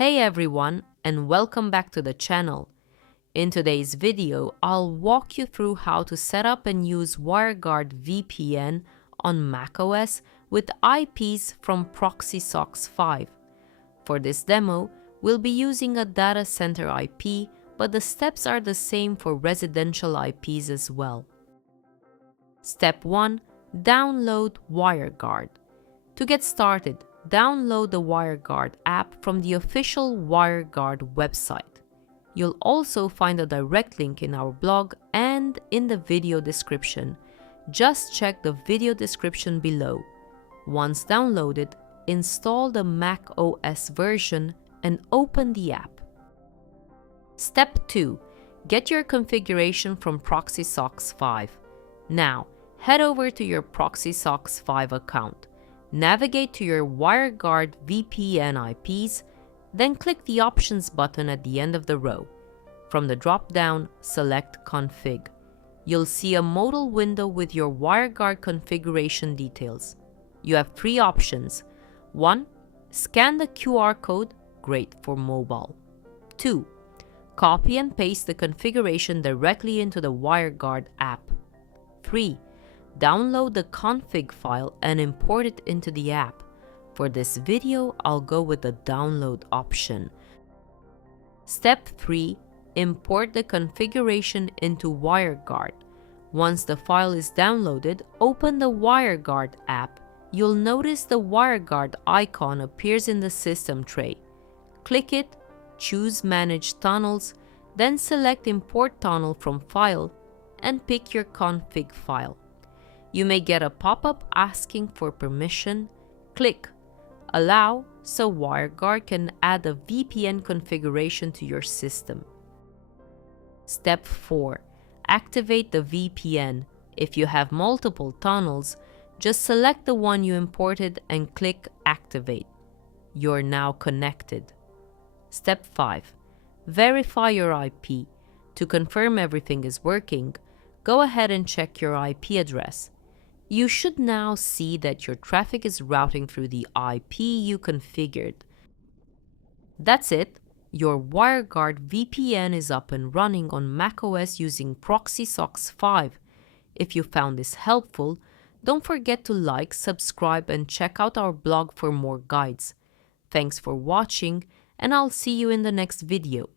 Hey everyone, and welcome back to the channel. In today's video, I'll walk you through how to set up and use WireGuard VPN on macOS with IPs from Proxy SOCKS 5. For this demo, we'll be using a Datacenter IP, but the steps are the same for residential IPs as well. Step 1. Download WireGuard. To get started, download the WireGuard app from the official WireGuard website. You'll also find a direct link in our blog and in the video description. Just check the video description below. Once downloaded, install the macOS version and open the app. Step 2. Get your configuration from Proxy SOCKS 5. Now, head over to your Proxy SOCKS 5 account. Navigate to your WireGuard VPN IPs, then click the Options button at the end of the row. From the drop-down, select Config. You'll see a modal window with your WireGuard configuration details. You have three options. 1. Scan the QR code, great for mobile. 2. Copy and paste the configuration directly into the WireGuard app. 3. Download the config file and import it into the app. For this video, I'll go with the download option. Step 3. Import the configuration into WireGuard. Once the file is downloaded, open the WireGuard app. You'll notice the WireGuard icon appears in the system tray. Click it, choose Manage Tunnels, then select Import Tunnel from File and pick your config file. You may get a pop-up asking for permission. Click Allow so WireGuard can add a VPN configuration to your system. Step 4. Activate the VPN. If you have multiple tunnels, just select the one you imported and click Activate. You're now connected. Step 5. Verify your IP. To confirm everything is working, go ahead and check your IP address. You should now see that your traffic is routing through the IP you configured. That's it. Your WireGuard VPN is up and running on macOS using Proxy SOCKS 5. If you found this helpful, don't forget to like, subscribe, and check out our blog for more guides. Thanks for watching, and I'll see you in the next video.